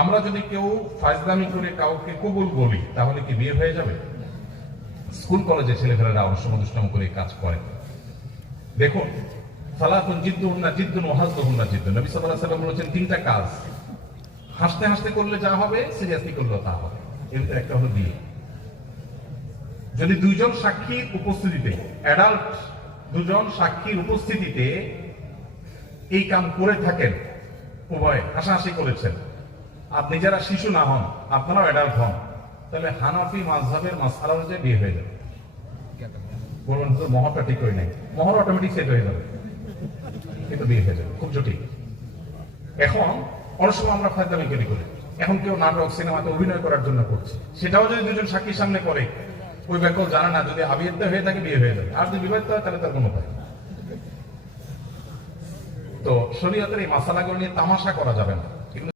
আমরা যদি কেউ ফাজলামি করে কাউকে কবুল বলি তাহলে কি বিয়ে হয়ে যাবে? স্কুল কলেজে ছেলেমেয়েরা অবশ্য দুষ্টামি করে কাজ করে। দেখুন, সালাতুন জিদ্দুহুন্না জিদ্দুন ওয়া হাজলুহুন্না জিদ্দুন। নবী সাল্লাল্লাহু আলাইহি ওয়াসাল্লাম বলেছেন তিনটা কাজ হাসতে হাসতে করলে যা হবে, সিরিয়াসলি করলে তা হবে। এর ভিতরে একটা হলো বিয়ে। যদি দুইজন সাক্ষীর উপস্থিতিতে, অ্যাডাল্ট দুজন সাক্ষীর উপস্থিতিতে এই কাম করে থাকেন, উভয় হাসাহাসি করেছেন, আপনি যারা শিশু না হন, আপনারাও অ্যাডাল্ট হন, তাহলে হানাফি মাযহাবের মাসআলা অনুযায়ী বিয়ে হয়ে যাবে। বলুন তো, মহরটা ঠিক হয়ে নাই, মহর অটোমেটিক সেট হয়ে যাবে, কিন্তু বিয়ে হয়ে যাবে, খুব জটিল। এখন অনেক সময় আমরা ফায়দামি করি, এখন কেউ নাটক সিনেমাতে অভিনয় করার জন্য করছে, সেটাও যদি দুজন সাক্ষীর সামনে করে, ওই ব্যাপার জানা না, যদি আবিহিত হয়ে থাকে বিয়ে হয়ে যাবে, আর যদি বিবাহিত হয় তাহলে তার কোনো উপায় নেই। তো শরীয়তের এই মাসালাগুলো নিয়ে তামাশা করা যাবে না।